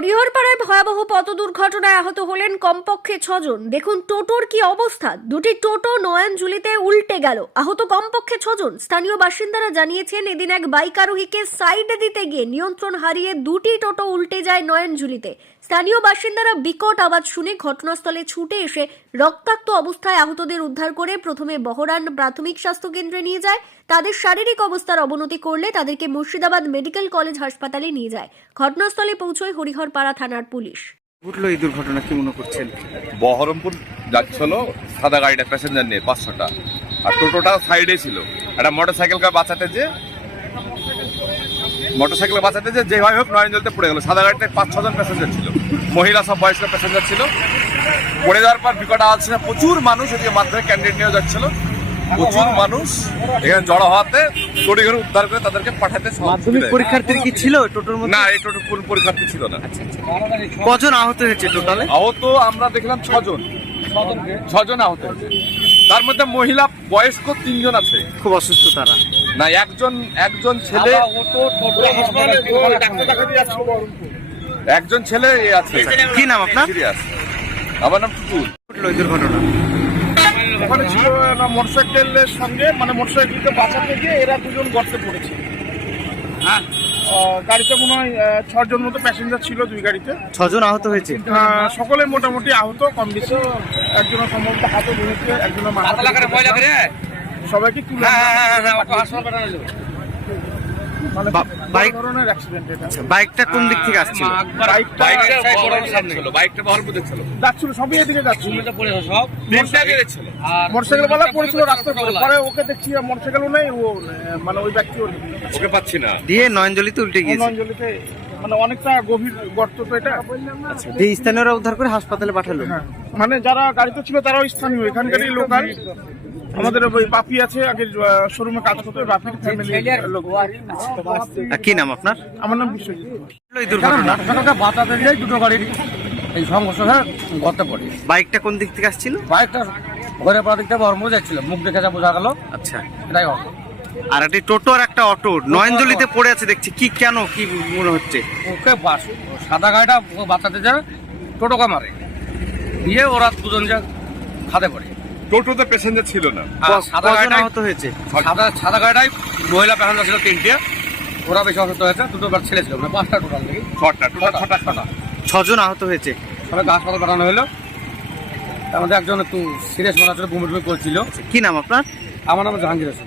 হরিহরপাড়ায় ভয়াবহ পথ দুর্ঘটনায় আহত হলেন কমপক্ষে 6 জন। দেখুন টোটোর কি অবস্থা। দুটি টোটো নয়নজুলিতে উল্টে গেল, আহত কমপক্ষে 6 জন। স্থানীয় বাসিন্দারা জানিয়েছেন, এদিন এক বাইক আরোহীকে সাইডে দিতে গিয়ে নিয়ন্ত্রণ হারিয়ে দুটি টোটো উল্টে যায় নয়নজুলিতে। স্থানীয় বাসিন্দারা বিকট আওয়াজ শুনে ঘটনাস্থলে ছুটে এসে রক্তাক্ত অবস্থায় আহতদের উদ্ধার করে প্রথমে বহরান প্রাথমিক স্বাস্থ্য কেন্দ্রে নিয়ে যায়। তাদের শারীরিক অবস্থার অবনতি করলে তাদেরকে মুর্শিদাবাদ মেডিকেল কলেজ হাসপাতালে নিয়ে যায়। ঘটনাস্থলে পৌঁছয় হরিহরপাড়া থানার পুলিশ। ঘটলো এই দুর্ঘটনা, কি মনে করছেন? বহরমপুর যাচ্ছিল সাদা গাড়িটা প্যাসেঞ্জার নিয়ে 500টা, আর টোটোটা সাইডে ছিল। একটা মোটরসাইকেলকে বাঁচাতে যে যেভাবে হোক নয়নজলিতে পড়ে গেল। সাদা গাড়িতে 5-6 জন প্যাসেঞ্জার ছিল, মহিলা সব বয়স্ক প্যাসেঞ্জার ছিল। পড়ে যাওয়ার পর বিকট আওয়াজ ছিল, প্রচুর মানুষ এদিকে মাধ্যমিক ক্যান্ডিডেট নিয়ে যাচ্ছিল, প্রচুর মানুষ এখানে জড়ো হওয়াতে তড়ি ঘরে উদ্ধার করে তাদেরকে পাঠাতে। মাধ্যমিক পরীক্ষার্থীর কি ছিল টোটোর মধ্যে? না, এই টোটো কোন পরীক্ষার্থী ছিল না। কজন আহত হয়েছে টোটালে? আহত আমরা দেখলাম 6 জন আহত হয়েছে। তার মধ্যে মহিলা বয়স্ক 3 জন আছে, খুব অসুস্থ তারা। না একজন ছেলে আছে। কি নাম আপনার? সিরিয়াস। আমার নাম টুটুল। ঘটলো এই দুর্ঘটনা? ওখানে ছিল একটা মোটরসাইকেলের সঙ্গে, মানে মোটরসাইকেলকে বাঁচাতে গিয়ে এরা দুজন গর্তে পড়েছে। হ্যাঁ, গাড়িতে মনে হয় 6 জন মতো প্যাসেঞ্জার ছিল, 2 গাড়িতে। 6 জন আহত হয়েছে। সকলে মোটামুটি আহত, কম বেশি। একজনের সম্ভবত হাতে ভেঙেছে, একজনের মাথা। সবাইকে তুলে মানে বাইক ধরনের অ্যাক্সিডেন্ট এটা। বাইকটা কোন দিক থেকে আসছিল? বাইকটা বহরমপুর ছিল, যাচ্ছিল, সবই এদিকে যাচ্ছিল। আর মোটরসাইকেল ওয়ালা পড়েছিল রাস্তায়, পরে ওকে দেখছি মোটরসাইকেলও নেই, ও মানে ওই ব্যক্তিও নেই। ওকে পাচ্ছি না। দিয়ে নয়নজলিতে উল্টে গিয়েছে। নয়নজলিতে মানে অনেকটা গভীর গর্ত তো এটা। দিয়ে স্থানীয়রা উদ্ধার করে হাসপাতালে পাঠালো। হ্যাঁ, মানে যারা গাড়িতে ছিল তারাও স্থানীয়, এখানকারই লোকাল। আমাদের ওই বাপি আছে, আগে শোরুমে কাজ করতো, বাপির ফ্যামিলি লোক। কি নাম আপনার? আমার নাম বিশ্বজিৎ। এই দুর্ঘটনা বাঁচাতে গিয়ে দুটো গাড়ির এই সংঘর্ষ হয়ে গর্তে পড়ে। বাইকটা কোন দিক থেকে আসছিল? বাইকটা ঘরে পড়া দিক থেকে বহরমপুর যাচ্ছিল, মুখ দেখে যা বোঝা গেল। আচ্ছা, এটাই হবে। আর একটি টোটো আর একটা অটো নয়নজলিতে পড়ে আছে দেখছি, কি কেন কি মনে হচ্ছে? ওকে বাস সাদা গাড়িটা বাঁচাতে যায়, টোটোকে মারে দিয়ে ওরা দুজন যা খাদে পড়ে। টোটোতে প্যাসেঞ্জার ছিল না। আর সাদা কজন গাড়িটাই আহত হয়েছে? সাদা গাড়িটাই মহিলা প্যাসেঞ্জার ছিল 3টে, ওরা বেশি অসুস্থ হয়েছে। দুটো বার ছেলে ছিল, মানে 5টা টোটাল থেকে। 6টা। 6 জন আহত হয়েছে। সবাইকে হাসপাতাল পাঠানো হলো। তার মধ্যে একজন একটু সিরিয়াস মনে হচ্ছিল, বমি করছিল। কি নাম আপনার? আমার নাম জাহাঙ্গীর হোসেন।